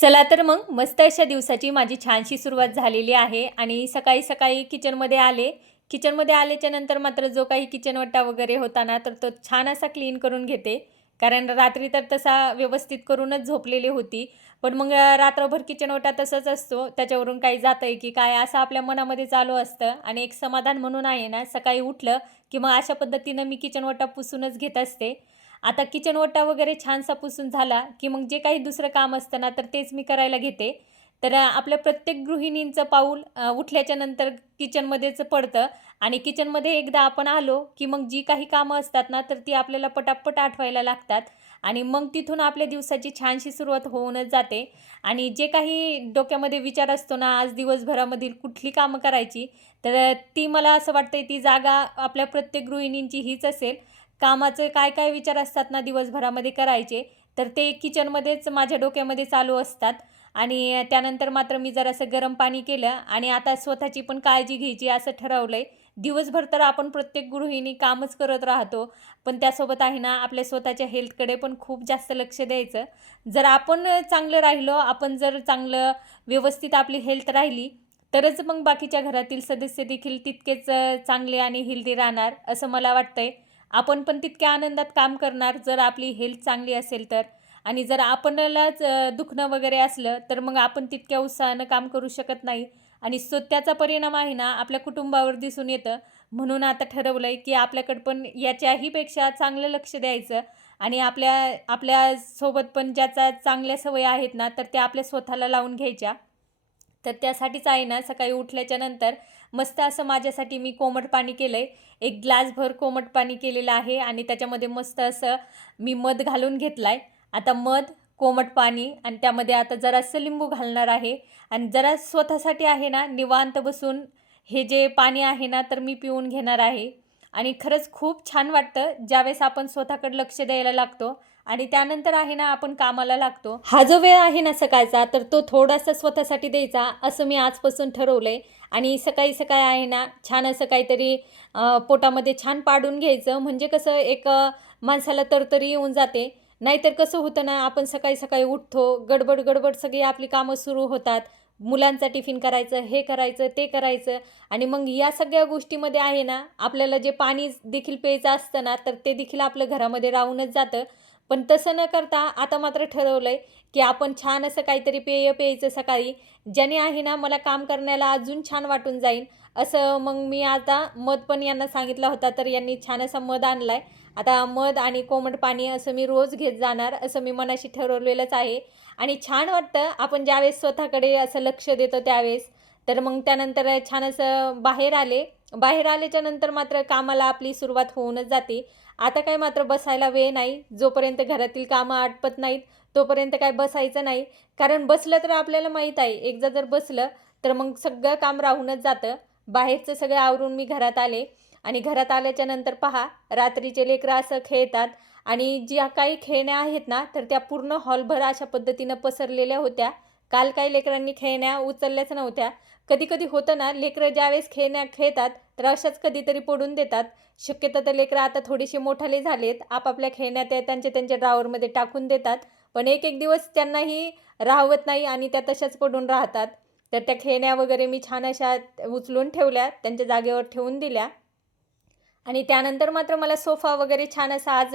चला तर मग मस्त अशा दिवसाची माझी छानशी सुरुवात झालेली आहे. आणि सकाळी सकाळी किचनमध्ये आले. किचनमध्ये आल्याच्यानंतर मात्र जो काही किचनवट्टा वगैरे होता ना तर तो छान असा क्लीन करून घेते. कारण रात्री तर तसा व्यवस्थित करूनच झोपलेली होती. पण मग रात्रभर किचनवटा तसंच असतो. त्याच्यावरून काही जातं आहे की काय असं आपल्या मनामध्ये चालू असतं. आणि एक समाधान म्हणून आहे ना सकाळी उठलं की मग अशा पद्धतीनं मी किचनवटा पुसूनच घेत असते. आता किचन ओटा वगैरे छानसा पुसून झाला की मग जे काही दुसरं काम असतं ना तर तेच मी करायला घेते. तर आपल्या प्रत्येक गृहिणींचं पाऊल उठल्याच्या नंतर किचनमध्येच पडतं आणि किचनमध्ये एकदा आपण आलो की मग जी काही कामं असतात ना तर ती आपल्याला पटापट आठवायला लागतात आणि मग तिथून आपल्या दिवसाची छानशी सुरुवात होऊनच जाते. आणि जे काही डोक्यामध्ये विचार असतो ना आज दिवसभरामधील कुठली कामं करायची तर ती मला असं वाटतं ती जागा आपल्या प्रत्येक गृहिणींची हीच असेल. कामाचे काय काय विचार असतात ना दिवसभरामध्ये करायचे तर ते किचनमध्येच माझ्या डोक्यामध्ये चालू असतात. आणि त्यानंतर मात्र मी जरासं गरम पाणी केलं आणि आता स्वतःची पण काळजी घ्यायची असं ठरवलं आहे दिवसभर तर आपण प्रत्येक गृहिणी कामच करत राहतो. पण त्यासोबत आहे ना आपल्या स्वतःच्या हेल्थकडे पण खूप जास्त लक्ष द्यायचं. जर आपण चांगलं राहिलो आपण जर चांगलं व्यवस्थित आपली हेल्थ राहिली तरच मग बाकीच्या घरातील सदस्य देखील तितकेच चांगले आणि हेल्दी राहणार असं मला वाटतंय. आपण पण तितक्या आनंदात काम करणार. जर आपली हेल्थ चांगली असेल तर. आणि जर आपणालाच दुखणं वगैरे असलं तर मग आपण तितक्या उत्साहानं काम करू शकत नाही. आणि सो त्याचा परिणाम आहे ना आपल्या कुटुंबावर दिसून येतं. म्हणून आता ठरवलं आहे की आपल्याकडं पण याच्याहीपेक्षा चांगलं लक्ष द्यायचं. आणि आपल्या आपल्यासोबत पण ज्याचा चांगल्या सवयी आहेत ना तर त्या आपल्या स्वतःला लावून घ्यायच्या. तर त्यासाठीच आहे ना सकाळी उठल्याच्या नंतर मस्त असं माझ्यासाठी मी कोमट पाणी केलं आहे एक ग्लासभर कोमट पाणी केलेलं आहे आणि त्याच्यामध्ये मस्त असं मी मध घालून घेतला आहे आता मध कोमट पाणी आणि त्यामध्ये आता जरासं लिंबू घालणार आहे. आणि जरा स्वतःसाठी आहे ना निवांत बसून हे जे पाणी आहे ना तर मी पिऊन घेणार आहे. आणि खरंच खूप छान वाटतं. ज्यावेळेस आपण स्वतःकडे लक्ष द्यायला लागतो आणि त्यानंतर आहे ना आपण कामाला लागतो. हा जो वेळ आहे ना सकाळचा तर तो थोडासा स्वतःसाठी द्यायचा असं मी आजपासून ठरवलं आहे आणि सकाळी सकाळी आहे ना छान असं काहीतरी पोटामध्ये छान पाडून घ्यायचं. म्हणजे कसं एक माणसाला तरतरी येऊन जाते. नाहीतर कसं होतं ना आपण सकाळी सकाळी उठतो गडबड गडबड सगळी आपली कामं सुरू होतात. मुलांचा टिफिन करायचं हे करायचं ते करायचं. आणि मग या सगळ्या गोष्टीमध्ये आहे ना आपल्याला जे पाणी देखील प्यायचं असतं ना तर ते देखील आपलं घरामध्ये राहूनच जातं. पण तसं न करता आता मात्र ठरवलं आहे की आपण छान असं काहीतरी पेय प्यायचं सकाळी ज्याने आहे ना मला काम करण्याला अजून छान वाटून जाईल असं मग मी आता मध पण यांना सांगितला होता तर यांनी छान असा मध आणला आहे आता मध आणि कोमट पाणी असं मी रोज घेत जाणार असं मी मनाशी ठरवलेलंच आहे. आणि छान वाटतं आपण ज्यावेळेस स्वतःकडे असं लक्ष देतो त्यावेळेस. तर मग त्यानंतर छान असं बाहेर आले. बाहेर आल्याच्यानंतर मात्र कामाला आपली सुरुवात होऊनच जाते. आता काय मात्र बसायला वेळ नाही. जोपर्यंत घरातील कामं आटपत नाहीत तोपर्यंत काय बसायचं नाही. कारण बसलं तर आपल्याला माहीत आहे एकदा जर बसलं तर मग सगळं काम राहूनच जातं. बाहेरचं सगळं आवरून मी घरात आले आणि घरात आल्याच्यानंतर पहा रात्रीचे लेकरं असं खेळतात आणि ज्या काही खेळण्या आहेत ना तर त्या पूर्ण हॉलभर अशा पद्धतीनं पसरलेल्या होत्या. काल काही लेकरांनी खेळण्या उचलल्याच नव्हत्या. कधी कधी होतं ना लेकरं ज्यावेळेस खेळण्या खेळतात तर अशाच कधीतरी पडून देतात. शक्यतो तर लेकरं आता थोडेसे मोठाले झालेत आपापल्या खेळण्या त्या त्यांच्या त्यांच्या ड्रावरमध्ये टाकून देतात. पण एक एक दिवस त्यांनाही राहवत नाही आणि त्या तशाच पडून राहतात. तर त्या खेळण्या वगैरे मी छान अशा उचलून ठेवल्या त्यांच्या जागेवर ठेवून दिल्या. आणि त्यानंतर मात्र मला सोफा वगैरे छान असा आज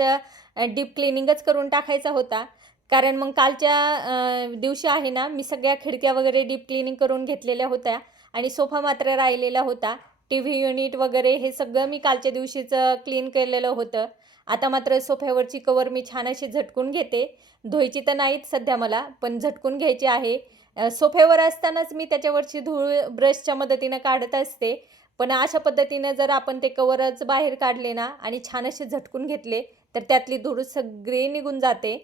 डीप क्लिनिंगच करून टाकायचा होता. कारण मग कालच्या दिवशी आहे ना मी सगळ्या खिडक्या वगैरे डीप क्लिनिंग करून घेतलेल्या होत्या आणि सोफा मात्र राहिलेला होता. टी व्ही युनिट वगैरे हे सगळं मी कालच्या दिवशीचं क्लीन केलेलं होतं. आता मात्र सोफ्यावरची कवर मी छान अशी झटकून घेते. धुवायची तर नाहीत सध्या मला पण झटकून घ्यायची आहे. सोफ्यावर असतानाच मी त्याच्यावरची धूळ ब्रशच्या मदतीनं काढत असते. पण अशा पद्धतीनं जर आपण ते कवरच बाहेर काढले ना आणि छान असे झटकून घेतले तर त्यातली धूळ सगळी निघून जाते.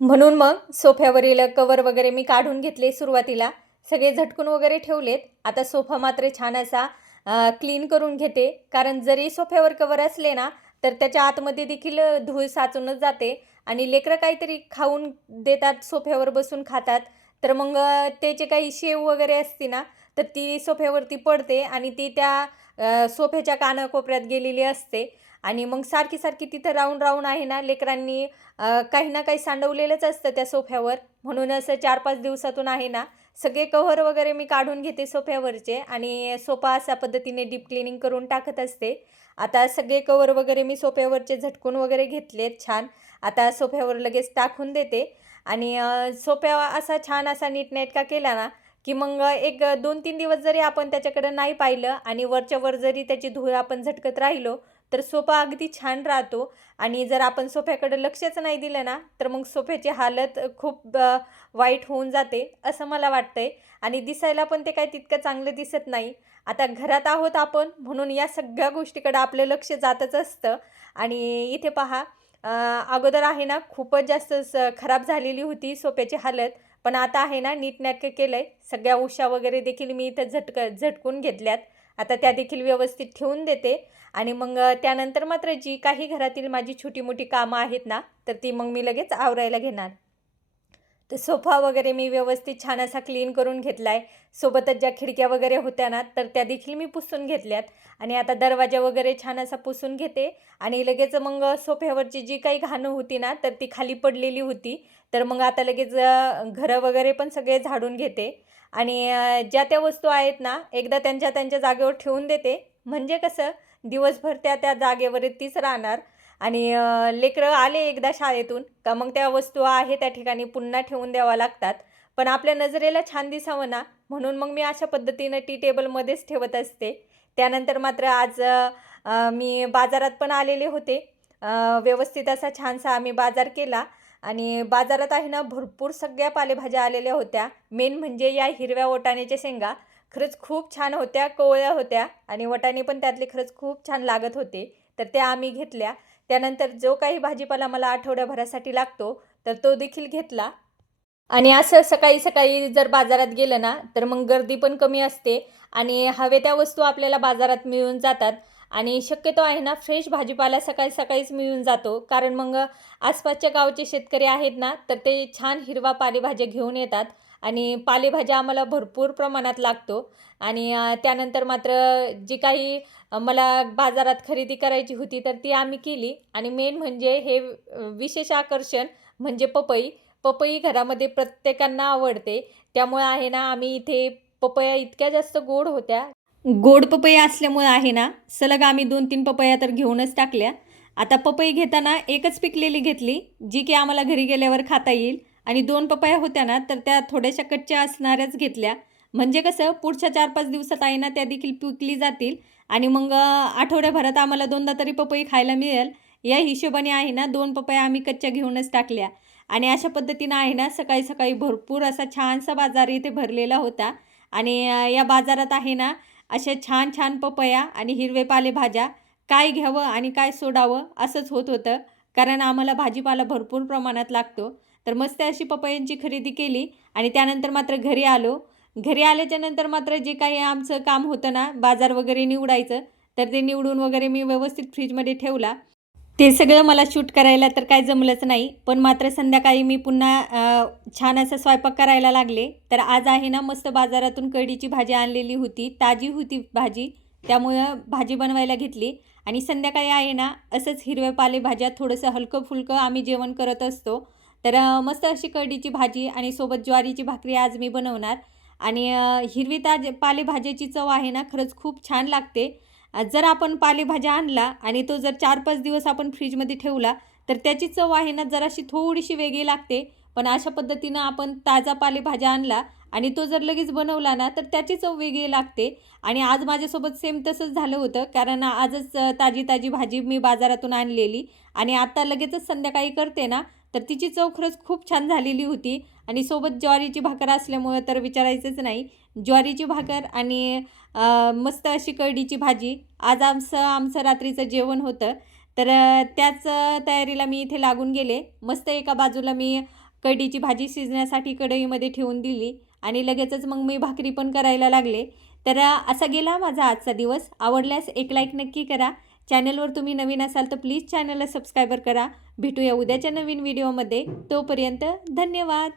म्हणून मग सोफ्यावरील कवर वगैरे मी काढून घेतले सुरुवातीला. सगळे झटकून वगैरे ठेवलेत. आता सोफा मात्र छान असा क्लीन करून घेते. कारण जरी सोफ्यावर कवर असले ना तर त्याच्या आतमध्ये देखील धूळ साचूनच जाते. आणि लेकरं काहीतरी खाऊन देतात सोफ्यावर बसून खातात. तर मग त्याचे काही शेव वगैरे असते ना तर ती सोफ्यावरती पडते आणि ती त्या सोफ्याच्या कानाकोपऱ्यात गेलेली असते. आणि मग सारखी सारखी तिथं राहून राहून आहे ना लेकरांनी काही ना काही सांडवलेलंच असतं त्या सोफ्यावर. म्हणून असं चार पाच दिवसातून आहे ना सगळे कव्हर वगैरे मी काढून घेते सोफ्यावरचे. आणि सोफा अशा पद्धतीने डीप क्लिनिंग करून टाकत असते. आता सगळे कवर वगैरे मी सोफ्यावरचे झटकून वगैरे घेतलेत छान. आता सोफ्यावर लगेच टाकून देते. आणि सोप्या सोफ्या असा छान असा नीटनेटका केला ना की मग एक दोन तीन दिवस जरी आपण त्याच्याकडं नाही पाहिलं आणि वरच्या वर जरी त्याची धूळ आपण झटकत राहिलो तर सोफा अगदी छान राहतो. आणि जर आपण सोफ्याकडं लक्षच नाही दिलं ना तर मग सोफ्याची हालत खूप वाईट होऊन जाते असं मला वाटतंय. आणि दिसायला पण ते काय तितकं चांगलं दिसत नाही. आता घरात आहोत आपण म्हणून या सगळ्या गोष्टीकडं आपलं लक्ष जातच असतं. आणि इथे पहा अगोदर आहे ना खूपच जास्त स खराब झालेली होती सोफ्याची हालत. पण आता आहे ना नीटनेटकं केलं आहे सगळ्या उशा वगैरे देखील मी इथं झटक झटकून घेतल्यात. आता त्या देखील व्यवस्थित ठेवून देते. आणि मग त्यानंतर मात्र जी काही घरातील माझी छोटी मोठी कामं आहेत ना तर ती मग मी लगेच आवरायला घेणार. तर सोफा वगैरे मी व्यवस्थित छान असा क्लीन करून घेतला आहे सोबतच ज्या खिडक्या वगैरे होत्या ना तर त्या देखील मी पुसून घेतल्यात. आणि आता दरवाजा वगैरे छान असा पुसून घेते. आणि लगेच मग सोफ्यावरची जी काही घाणं होती ना तर ती खाली पडलेली होती. तर मग आता लगेच घरं वगैरे पण सगळे झाडून घेते. आणि ज्या त्या वस्तू आहेत ना एकदा त्यांच्या त्यांच्या जागेवर ठेवून देते. म्हणजे कसं दिवसभर त्या त्या जागेवर तीच राहणार. आणि लेकरं आले एकदा शाळेतून का मग त्या वस्तू आहे त्या ठिकाणी पुन्हा ठेवून द्याव्या लागतात. पण आपल्या नजरेला छान दिसावं ना? म्हणून मग मी अशा पद्धतीनं टी टेबलमध्येच ठेवत असते. त्यानंतर मात्र आज मी बाजारात पण आलेले होते. व्यवस्थित असा छानसा आम्ही बाजार केला आणि बाजारात आहे ना भरपूर सगळ्या पालेभाज्या आलेल्या होत्या. मेन म्हणजे या हिरव्या वटाण्याच्या शेंगा. खरंच खूप छान होत्या कोवळ्या होत्या आणि वटाणे पण त्यातले खरंच खूप छान लागत होते. तर त्या आम्ही घेतल्या. त्यानंतर जो काही भाजीपाला मला आठवड्याभरासाठी लागतो तर तो देखील घेतला. आणि असं सकाळी सकाळी जर बाजारात गेलं ना तर मग गर्दी पण कमी असते आणि हवे त्या वस्तू आपल्याला बाजारात मिळून जातात. आणि शक्यतो आहे ना फ्रेश भाजीपाला सकाळी सकाळीच मिळून जातो. कारण मग आसपासच्या गावचे शेतकरी आहेत ना तर ते छान हिरवा पालेभाज्या घेऊन येतात. आणि पालेभाज्या आम्हाला भरपूर प्रमाणात लागतो. आणि त्यानंतर मात्र जी काही मला बाजारात खरेदी करायची होती तर ती आम्ही केली. आणि मेन म्हणजे हे विशेष आकर्षण म्हणजे पपई. पपई घरामध्ये प्रत्येकांना आवडते. त्यामुळे आहे ना आम्ही इथे पपया इतक्या जास्त गोड होत्या. गोड पपई असल्यामुळे आहे ना सलग आम्ही दोन तीन पपया तर घेऊनच टाकल्या. आता पपई घेताना एकच पिकलेली घेतली जी की आम्हाला घरी गेल्यावर खाता येईल. आणि दोन पपया होत्या ना तर त्या थोड्याशा कच्च्या असणाऱ्याच घेतल्या. म्हणजे कसं पुढच्या चार पाच दिवसात आहे ना त्या देखील पिकली जातील आणि मग आठवड्याभरात आम्हाला दोनदा तरी पपई खायला मिळेल. या हिशोबाने आहे ना दोन पपया आम्ही कच्च्या घेऊनच टाकल्या. आणि अशा पद्धतीनं आहे ना सकाळी सकाळी भरपूर असा छानसा बाजार इथे भरलेला होता. आणि या बाजारात आहे ना अशा छान छान पपया आणि हिरवे पालेभाज्या काय घ्यावं आणि काय सोडावं असंच होत होतं. कारण आम्हाला भाजीपाला भरपूर प्रमाणात लागतो. तर मस्त अशी पपयांची खरेदी केली आणि त्यानंतर मात्र घरी आलो. घरी आल्याच्यानंतर मात्र जे काही आमचं काम होतं ना बाजार वगैरे निवडायचं तर ते निवडून वगैरे मी व्यवस्थित फ्रीजमध्ये ठेवला. ते सगळं मला शूट करायला तर काय जमलंच नाही पण मात्र संध्याकाळी मी पुन्हा छान असं स्वयंपाक करायला लागले. तर आज आहे ना मस्त बाजारातून कढीची भाजी आणलेली होती ताजी होती भाजी. त्यामुळं भाजी बनवायला घेतली. आणि संध्याकाळी आहे ना असंच हिरव्या पालेभाज्या थोडंसं हलकं फुलकं आम्ही जेवण करत असतो. तर मस्त अशी कढीची भाजी आणि सोबत ज्वारीची भाकरी आज मी बनवणार. आणि हिरवी ताज पालेभाज्याची चव आहे ना खरंच खूप छान लागते. जर आपण पालेभाज्या आणला आणि तो जर चार पाच दिवस आपण फ्रीजमध्ये ठेवला तर त्याची चव आहे ना जराशी थोडीशी वेगळी लागते. पण अशा पद्धतीनं आपण ताजा पालेभाज्या आणला आणि तो जर लगेच बनवला ना तर त्याची चव वेगळी लागते. आणि आज माझ्यासोबत सेम तसंच झालं होतं. कारण आजच ताजी ताजी भाजी मी बाजारातून आणलेली. आणि आत्ता लगेचच संध्याकाळी करते ना तर तिची चव खरंच खूप छान झालेली होती. आणि सोबत ज्वारीची भाकर असल्यामुळं तर विचारायचंच नाही. ज्वारीची भाकर आणि मस्त अशी कढीची भाजी. आज आमचं आमचं रात्रीचं जेवण होतं. तर त्याच तयारीला मी इथे लागून गेले. मस्त एका बाजूला मी कढीची भाजी शिजण्यासाठी कढईमध्ये ठेवून दिली. आणि लगेचच मग मी भाकरी पण करायला लागले. तर असा गेला माझा आजचा दिवस. आवडल्यास एक लाईक नक्की करा. चॅनलवर तुम्ही नवीन असाल तर प्लीज चॅनलला सबस्क्रायबर करा. भेटूया उद्याच्या नवीन व्हिडिओमध्ये तोपर्यंत धन्यवाद.